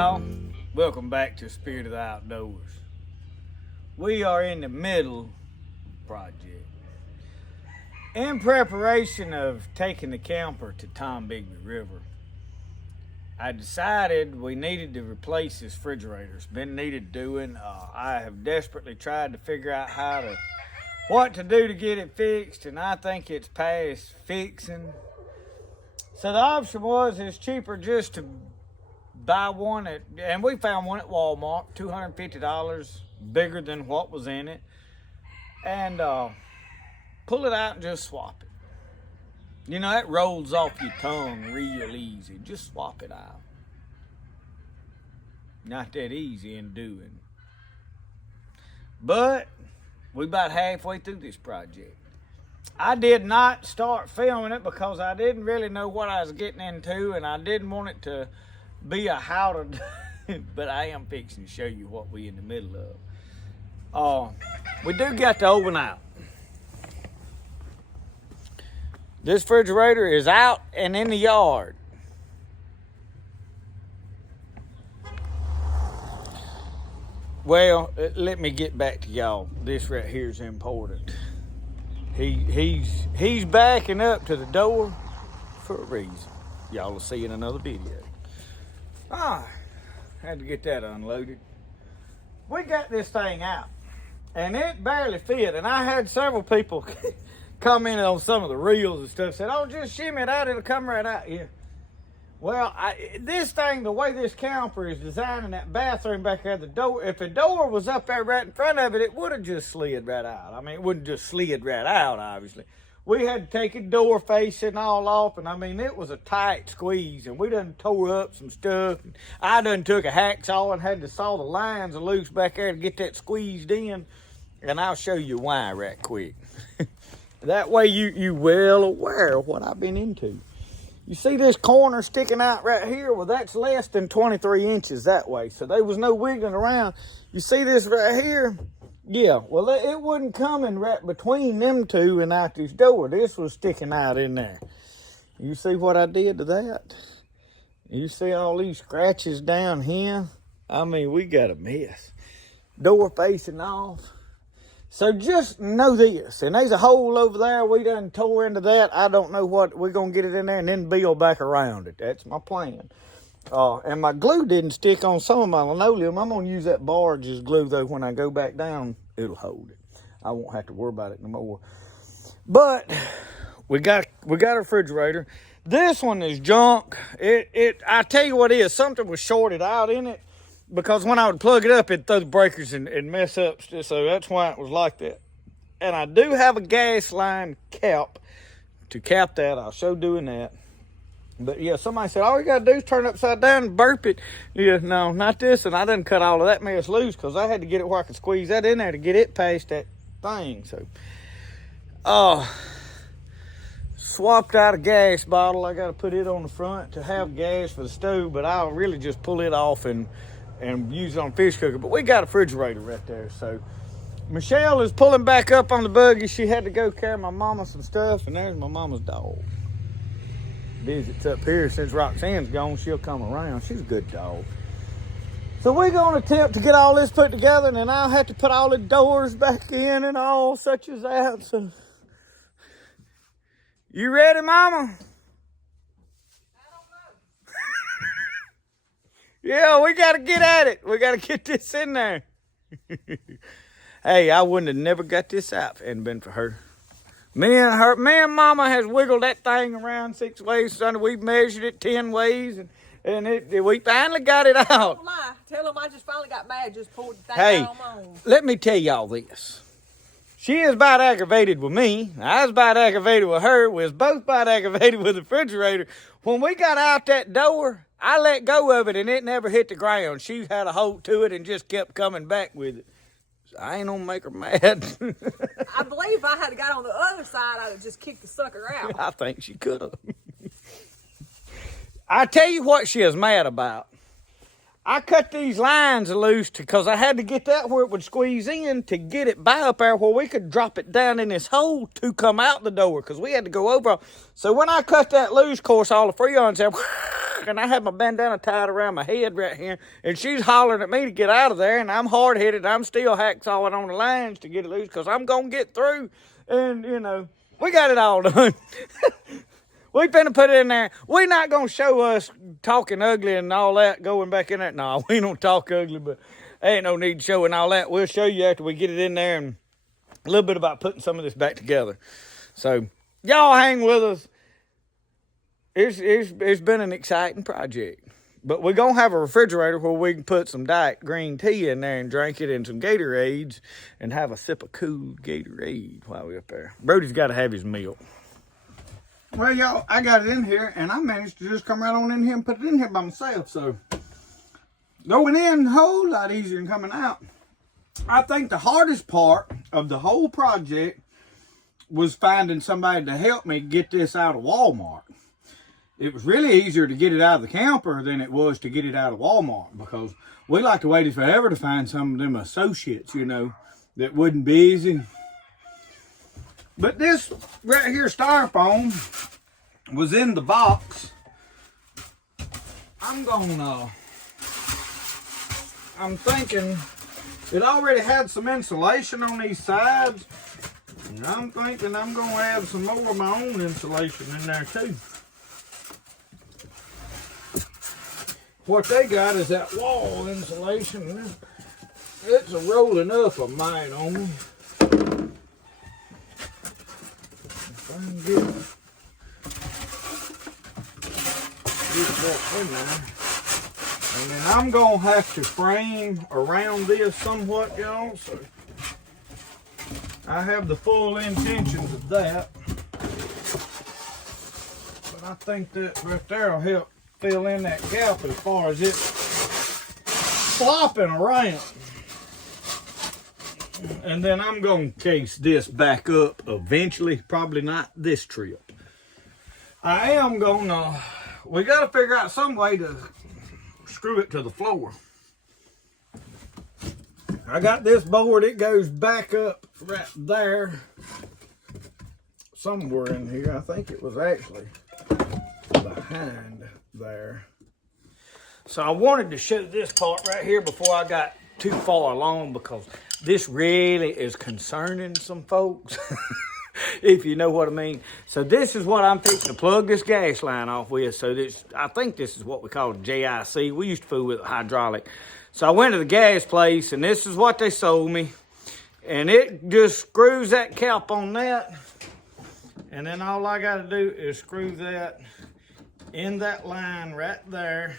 y'all. Welcome back to Spirit of the Outdoors. We are in the middle project. In preparation of taking the camper to Tombigbee River, I decided we needed to replace this refrigerator. It's been needed doing. I have desperately tried to figure out what to do to get it fixed, and I think it's past fixing. So the option was it's cheaper just to buy one and we found one at Walmart, $250, bigger than what was in it, and pull it out and just swap it. You know, that rolls off your tongue real easy. Just swap it out. Not that easy in doing. But we about halfway through this project. I did not start filming it because I didn't really know what I was getting into, and I didn't want it to be a how to do, but I am fixing to show you what we in the middle of. We do got the oven out. This refrigerator is out and in the yard. Well, let me get back to y'all. This right here is important. He's backing up to the door for a reason. Y'all will see in another video. Had to get that unloaded. We got this thing out, and it barely fit. And I had several people commented on some of the reels and stuff, said, "Oh, just shimmy it out, it'll come right out." Yeah. Well, this thing, the way this camper is designed in that bathroom back there, the door, if the door was up there right in front of it, it would have just slid right out. I mean, it wouldn't just slid right out, obviously. We had to take a door facing all off, and I mean, it was a tight squeeze, and we done tore up some stuff. And I done took a hacksaw and had to saw the lines loose back there to get that squeezed in, and I'll show you why right quick. That way you well aware of what I've been into. You see this corner sticking out right here? Well, that's less than 23 inches that way, so there was no wiggling around. You see this right here? Yeah, well, it wasn't coming right between them two and out this door. This was sticking out in there. You see what I did to that? You see all these scratches down here? I mean, we got a mess. Door facing off. So just know this, and there's a hole over there. We done tore into that. I don't know what, we're going to get it in there and then build back around it. That's my plan. And my glue didn't stick on some of my linoleum. I'm going to use that barge as glue, though. When I go back down, it'll hold it. I won't have to worry about it no more. But we got a refrigerator. This one is junk. I tell you what it is, something was shorted out in it, because when I would plug it up, it'd throw the breakers and mess up. So that's why it was like that. And I do have a gas line cap to cap that. I'll show doing that. But yeah, somebody said, all you gotta do is turn it upside down and burp it. Yeah, no, not this. And I done cut all of that mess loose because I had to get it where I could squeeze that in there to get it past that thing. So, swapped out a gas bottle. I gotta put it on the front to have gas for the stove, but I'll really just pull it off and use it on a fish cooker. But we got a refrigerator right there. So Michelle is pulling back up on the buggy. She had to go carry my mama some stuff, and there's my mama's dog. Visits up here. Since Roxanne's gone, she'll come around. She's a good dog. So we're going to attempt to get all this put together, and then I'll have to put all the doors back in and all such as that. So, you ready, Mama? Yeah, we got to get at it. We got to get this in there. Hey, I wouldn't have never got this out if it hadn't been for her. Me and Mama has wiggled that thing around 6 ways. Son, we've measured it 10 ways, and we finally got it out. Don't lie. Tell them I just finally got mad, just pulled the thing out on my own. Let me tell y'all this. She is about aggravated with me. I was about aggravated with her. We was both about aggravated with the refrigerator. When we got out that door, I let go of it, and it never hit the ground. She had a hold to it and just kept coming back with it. I ain't gonna make her mad. I believe if I had got on the other side, I'd have just kicked the sucker out. I think she could have. I tell you what she is mad about. I cut these lines loose because I had to get that where it would squeeze in to get it by up there where we could drop it down in this hole to come out the door, because we had to go over. So when I cut that loose, of course, all the freon said, and I had my bandana tied around my head right here, and she's hollering at me to get out of there, and I'm hard-headed. I'm still hacksawing on the lines to get it loose because I'm going to get through, and, you know, we got it all done. We finna put it in there. We not gonna show us talking ugly and all that going back in there. No, we don't talk ugly, but ain't no need showing all that. We'll show you after we get it in there and a little bit about putting some of this back together. So y'all hang with us. It's been an exciting project. But we're gonna have a refrigerator where we can put some diet green tea in there and drink it and some Gatorades and have a sip of cool Gatorade while we're up there. Brody's gotta have his milk. Well, y'all, I got it in here, and I managed to just come right on in here and put it in here by myself. So, going in a whole lot easier than coming out. I think the hardest part of the whole project was finding somebody to help me get this out of Walmart. It was really easier to get it out of the camper than it was to get it out of Walmart, because we like to wait forever to find some of them associates, you know, that wasn't busy. But this right here styrofoam was in the box. I'm thinking it already had some insulation on these sides. And I'm thinking I'm gonna add some more of my own insulation in there too. What they got is that wall insulation. It's a rolling up of mine on them. If I can get that in there. And then I'm gonna have to frame around this somewhat, y'all. So I have the full intentions of that. But I think that right there will help fill in that gap as far as it flopping around. And then I'm gonna case this back up eventually, probably not this trip. I am gonna, we gotta figure out some way to screw it to the floor. I got this board, it goes back up right there. Somewhere in here, I think it was actually behind there. So I wanted to show this part right here before I got too far along, because this really is concerning some folks, if you know what I mean. So this is what I'm fixing to plug this gas line off with. So this, I think this is what we call JIC. We used to fool with hydraulic. So I went to the gas place, and this is what they sold me. And it just screws that cap on that. And then all I got to do is screw that in that line right there.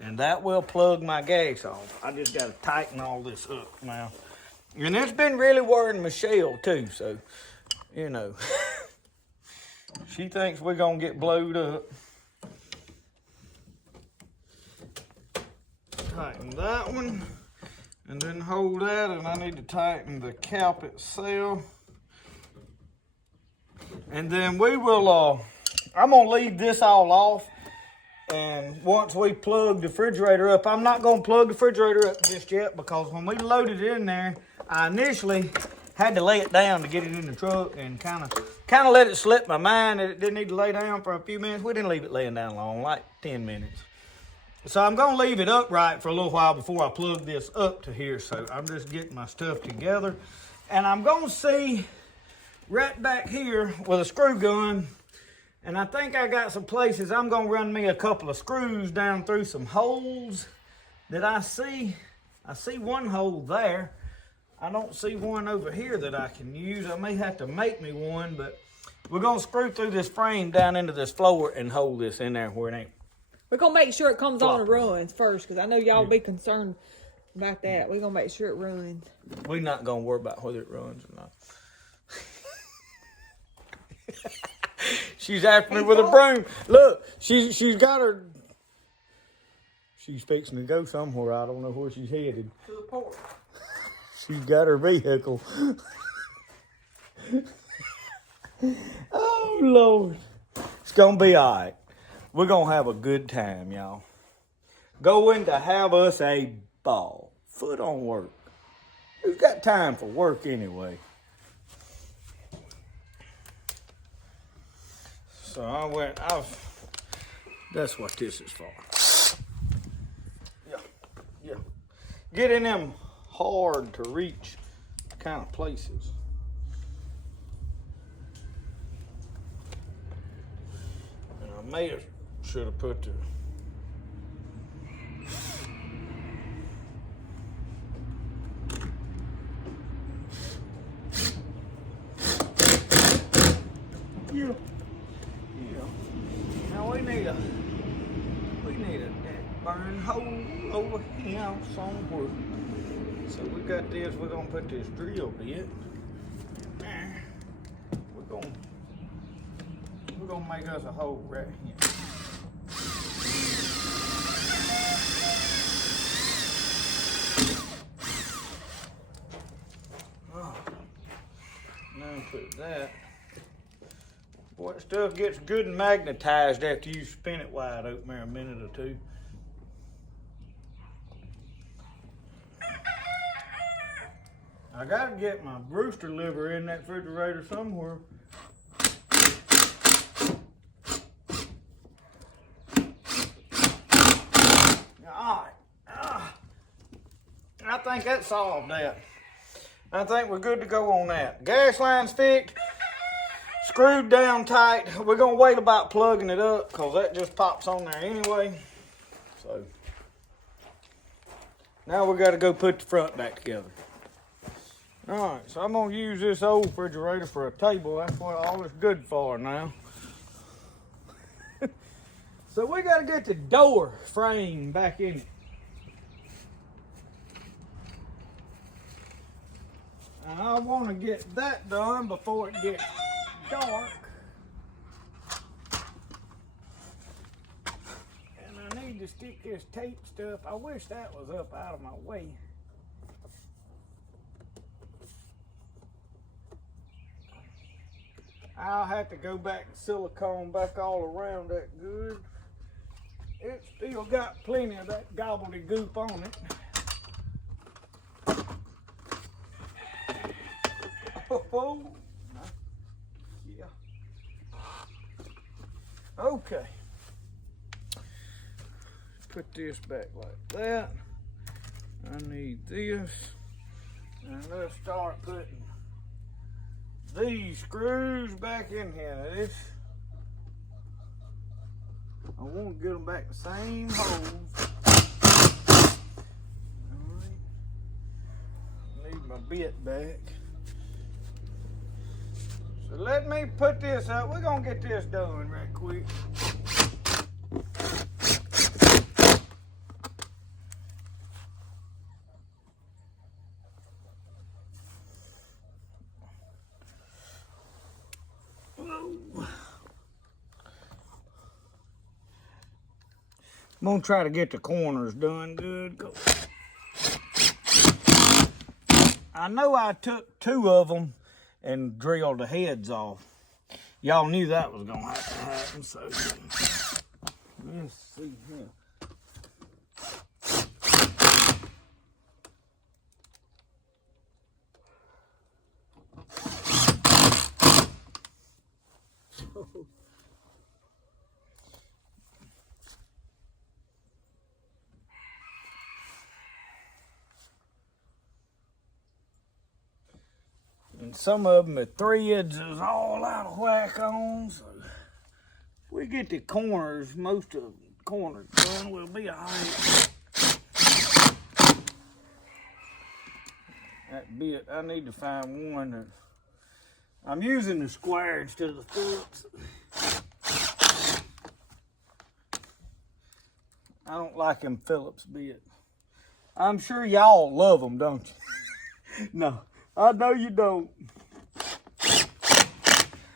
And that will plug my gas off. I just got to tighten all this up now. And it's been really worrying Michelle too, so, you know. She thinks we're going to get blowed up. Tighten that one. And then hold that, and I need to tighten the cap itself. And then we will, I'm going to leave this all off. And once we plug the refrigerator up, I'm not going to plug the refrigerator up just yet, because when we loaded it in there, I initially had to lay it down to get it in the truck, and kind of let it slip my mind that it didn't need to lay down for a few minutes. We didn't leave it laying down long, like 10 minutes. So I'm going to leave it upright for a little while before I plug this up to here. So I'm just getting my stuff together. And I'm going to see right back here with a screw gun. And I think I got some places I'm going to run me a couple of screws down through some holes that I see. I see one hole there. I don't see one over here that I can use. I may have to make me one, but we're going to screw through this frame down into this floor and hold this in there where it ain't. We're going to make sure it comes on and runs first, because I know y'all be concerned about that. We're going to make sure it runs. We're not going to worry about whether it runs or not. She's after me with a broom. Look, she's got her. She's fixing to go somewhere. I don't know where she's headed. To the port. She's got her vehicle. Oh, Lord. It's going to be all right. We're going to have a good time, y'all. Going to have us a ball. Foot on work. Who's got time for work anyway? So That's what this is for. Yeah. Get in them hard to reach kind of places. And I should have put the Now we need a burn hole over here somewhere. So we got this. We're gonna put this drill bit there. We're gonna make us a hole right here. Now put that. Boy, that stuff gets good and magnetized after you spin it wide open there a minute or two. I gotta get my Brewster liver in that refrigerator somewhere. Alright. I think that solved that. I think we're good to go on that. Gas line's fixed. Screwed down tight. We're gonna wait about plugging it up because that just pops on there anyway. So now we gotta go put the front back together. Alright, so I'm gonna use this old refrigerator for a table. That's what all it's good for now. So we gotta get the door frame back in it. And I wanna get that done before it gets dark. And I need to stick this tape stuff. I wish that was up out of my way. I'll have to go back and silicone back all around that good. It's still got plenty of that gobbledygook on it. Oh. Yeah. Okay. Put this back like that. I need this. And let's start putting these screws back in here. This, I want to get them back the same holes. Alright. Need my bit back. So let me put this up. We're gonna get this done right quick. I'm gonna try to get the corners done good. I know I took 2 of them and drilled the heads off. Y'all knew that was gonna have to happen, so let's see here. And some of them, the threads is all out of whack on, so if we get the corners, most of the corners done, we'll be all right. That bit, I need to find one that, I'm using the square instead of the Phillips. I don't like them Phillips bit. I'm sure y'all love them, don't you? No. I know you don't. They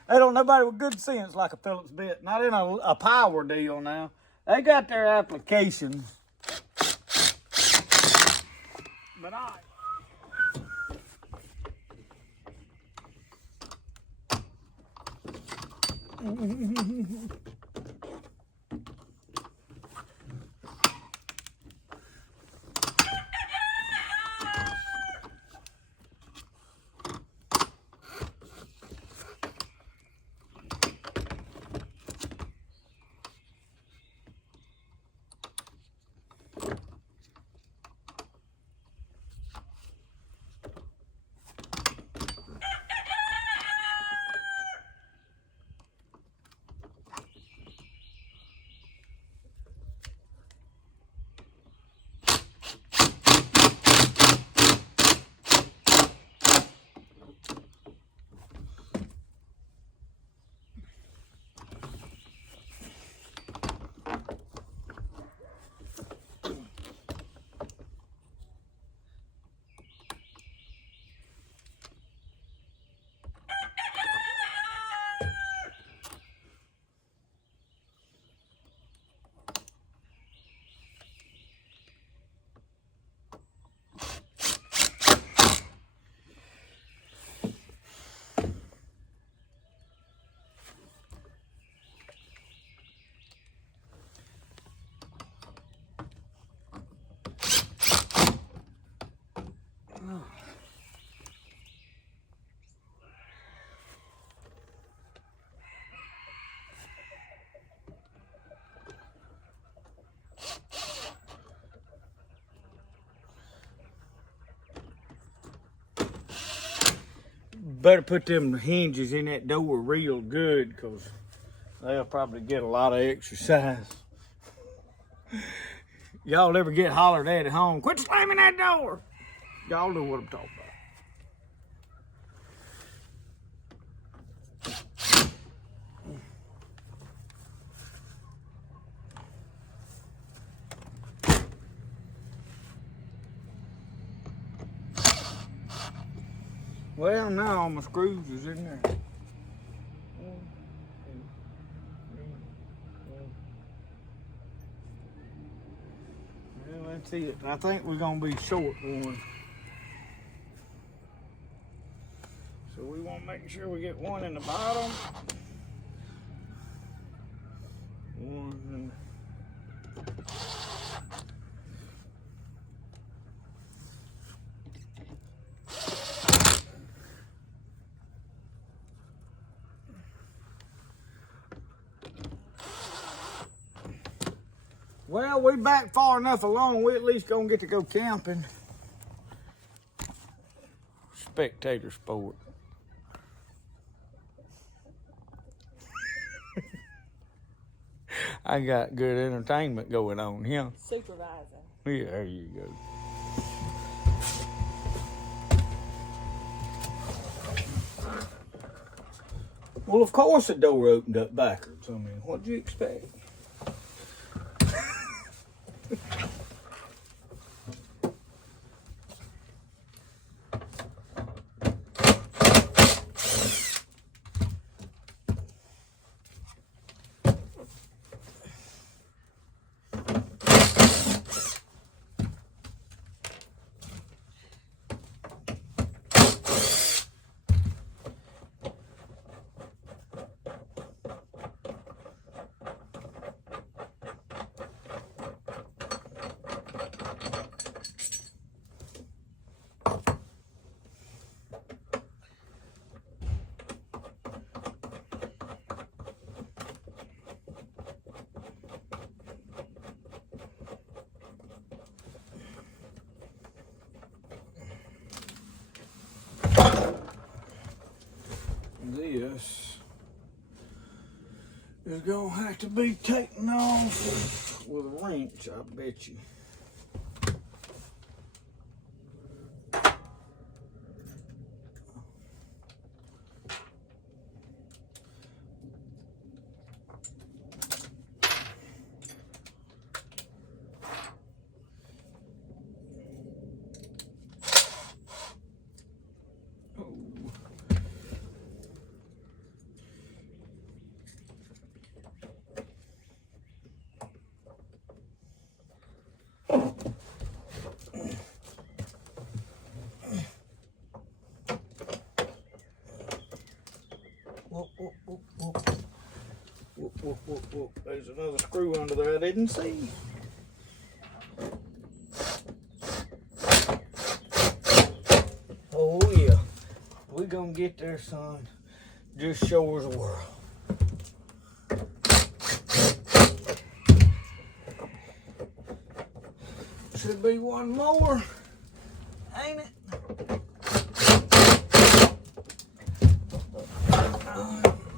don't nobody with good sense like a Phillips bit. Not in a power deal now. They got their applications. But better put them hinges in that door real good, because they'll probably get a lot of exercise. Y'all ever get hollered at home, quit slamming that door? Y'all know what I'm talking about. Well, now all my screws is in there. Well, that's it. I think we're gonna be short one. So we want to make sure we get one in the bottom. One in Well, we back far enough along, we at least gonna get to go camping. Spectator sport. I got good entertainment going on here. Supervising. Yeah, there you go. Well, of course the door opened up backwards. I mean, what'd you expect? This is gonna have to be taken off with a wrench, I bet you. Whoop. There's another screw under there I didn't see. Oh yeah, we gonna get there, son. Just show us the world. Should be one more, ain't it?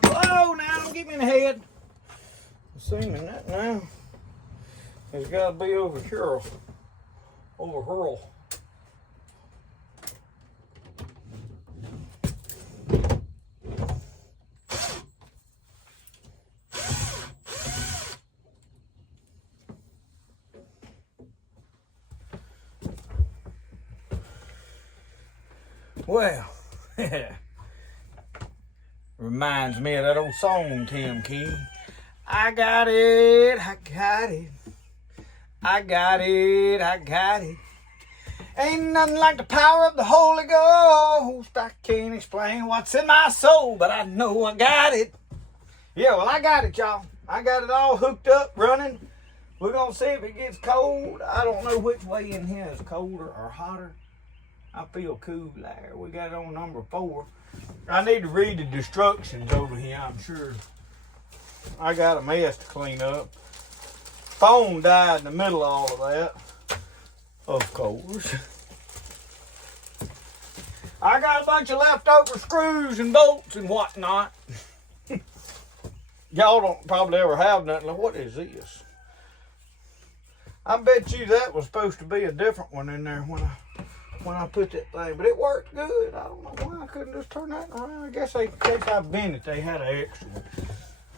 Whoa, now don't get me in the head. Assuming that now. It's got to be over here. Over hurl. Well, reminds me of that old song, Tim King. I got it, I got it. I got it, I got it. Ain't nothing like the power of the Holy Ghost. I can't explain what's in my soul, but I know I got it. Yeah, well, I got it, y'all. I got it all hooked up, running. We're going to see if it gets cold. I don't know which way in here is colder or hotter. I feel cool there. We got it on number 4. I need to read the instructions over here, I'm sure. I got a mess to clean up. Phone died in the middle of all of that. Of course. I got a bunch of leftover screws and bolts and whatnot. Y'all don't probably ever have nothing like, what is this? I bet you that was supposed to be a different one in there when I put that thing, but it worked good. I don't know why I couldn't just turn that around. I guess in case I bent it, they had an extra one.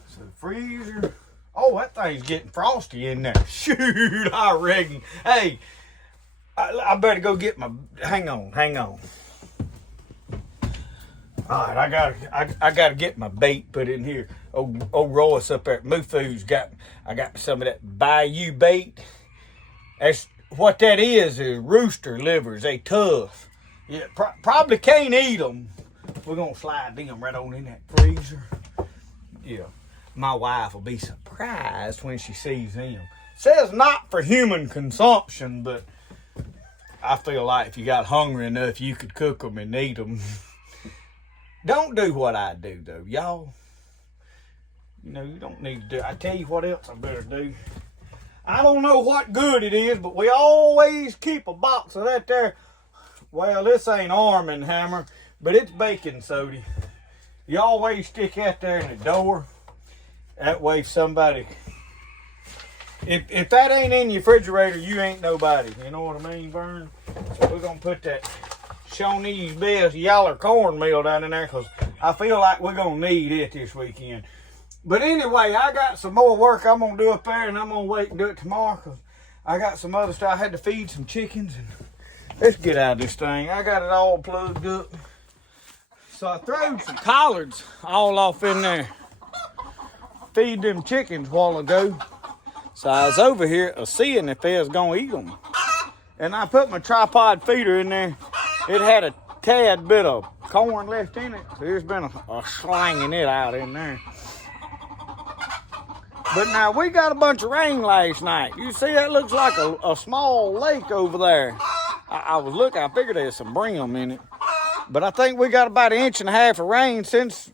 So the freezer. Oh, that thing's getting frosty in there. Shoot, I reckon. Hey, I better go get my. Hang on. All right, I gotta get my bait put in here. Old Royce up there at Mufu's I got some of that Bayou bait. That's what that is rooster livers. They tough. Yeah, probably can't eat them. We're gonna slide them right on in that freezer. Yeah, my wife will be surprised when she sees them. Says not for human consumption, but I feel like if you got hungry enough, you could cook them and eat them. Don't do what I do, though, y'all. You know, you don't need to do. I tell you what else I better do. I don't know what good it is, but we always keep a box of that there. Well, this ain't Arm & Hammer, but it's baking soda. You always stick that there in the door. That way somebody... If that ain't in your refrigerator, you ain't nobody. You know what I mean, Vern? So we're going to put that Shawnee's Best yaller cornmeal down in there because I feel like we're going to need it this weekend. But anyway, I got some more work I'm going to do up there, and I'm going to wait and do it tomorrow because I got some other stuff. I had to feed some chickens. And let's get out of this thing. I got it all plugged up. So I threw some collards all off in there. Feed them chickens a while ago. So I was over here seeing if they was going to eat them. And I put my tripod feeder in there. It had a tad bit of corn left in it. So there's been a slanging it out in there. But now we got a bunch of rain last night. You see that looks like a small lake over there. I was looking, I figured there's some brim in it. But I think we got about 1.5 inches of rain since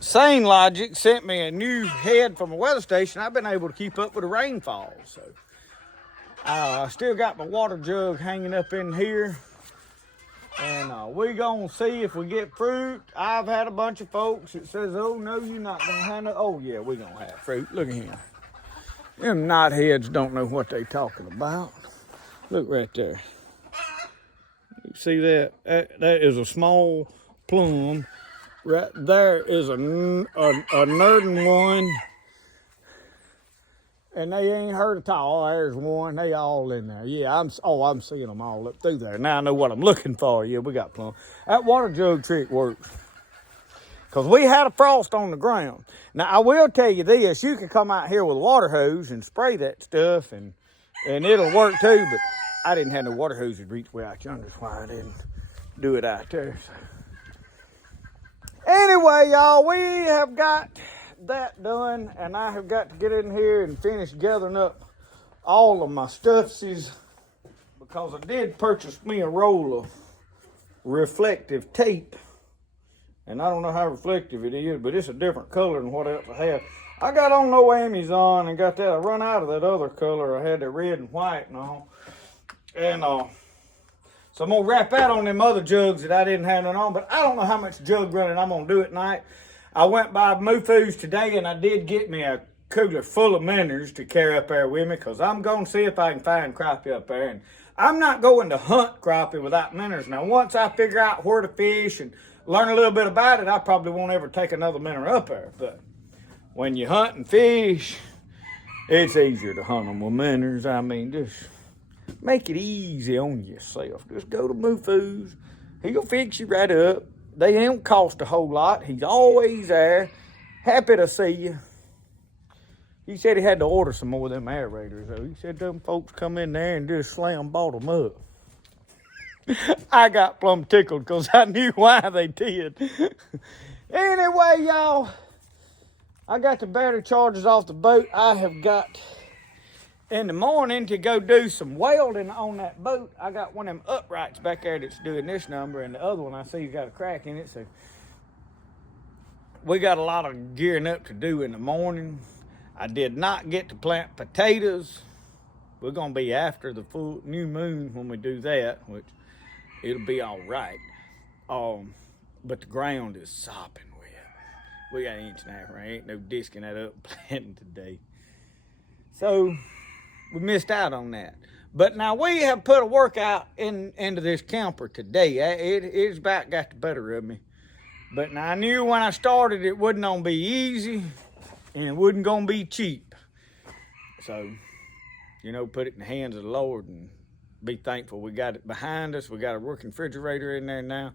Sane Logic sent me a new head from a weather station. I've been able to keep up with the rainfall. So I still got my water jug hanging up in here. And we're going to see if we get fruit. I've had a bunch of folks that says, oh, no, you're not going to have no. Oh, yeah, we're going to have fruit. Look at him. Them knotheads don't know what they talking about. Look right there. You see that? That is a small plum. Right there is a nerding one. And they ain't hurt at all. There's one. They all in there. Yeah, I'm seeing them all up through there. Now I know what I'm looking for. Yeah, we got plum. That water jug trick works. Because we had a frost on the ground. Now, I will tell you this. You can come out here with a water hose and spray that stuff, and it'll work too. But I didn't have no water hose that reached way out yonder. That's why I didn't do it out there. So. Anyway, y'all, we have got that done, and I have got to get in here and finish gathering up all of my stuffsies because I did purchase me a roll of reflective tape, and I don't know how reflective it is, but it's a different color than what else I have. I got on no Amazon and got that. I run out of that other color. I had the red and white and all, and so I'm gonna wrap that on them other jugs that I didn't have none on, but I don't know how much jug running I'm gonna do at night. I went by Mufu's today, and I did get me a cooler full of minnows to carry up there with me because I'm going to see if I can find crappie up there. And I'm not going to hunt crappie without minnows. Now, once I figure out where to fish and learn a little bit about it, I probably won't ever take another minnow up there. But when you hunt and fish, it's easier to hunt them with minnows. I mean, just make it easy on yourself. Just go to Mufu's. He'll fix you right up. They don't cost a whole lot. He's always there. Happy to see you. He said he had to order some more of them aerators, though. He said them folks come in there and just bought them up. I got plumb tickled because I knew why they did. Anyway, y'all, I got the battery chargers off the boat. I have got in the morning to go do some welding on that boat. I got one of them uprights back there that's doing this number, and the other one I see has got a crack in it. So we got a lot of gearing up to do in the morning. I did not get to plant potatoes. We're gonna be after the full new moon when we do that, which it'll be all right. But the ground is sopping wet. We got an inch and a half rain. Ain't no disking that up and planting today. So we missed out on that. But now we have put a workout into this camper today. It's about got the better of me. But now I knew when I started it wasn't gonna be easy and it wasn't gonna be cheap. So, put it in the hands of the Lord and be thankful we got it behind us. We got a working refrigerator in there now.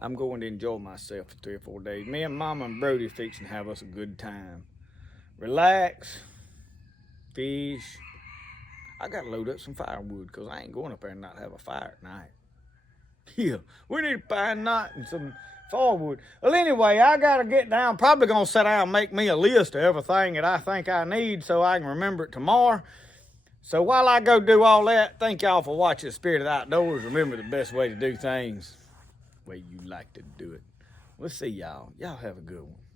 I'm going to enjoy myself for 3 or 4 days. Me and Mama and Brody are fixing to have us a good time. Relax, fish. I got to load up some firewood because I ain't going up there and not have a fire at night. Yeah, we need a pine knot and some firewood. Well, anyway, I got to get down. Probably going to sit down and make me a list of everything that I think I need so I can remember it tomorrow. So while I go do all that, thank y'all for watching Spirit of the Outdoors. Remember, the best way to do things, the way you like to do it. We'll see y'all. Y'all have a good one.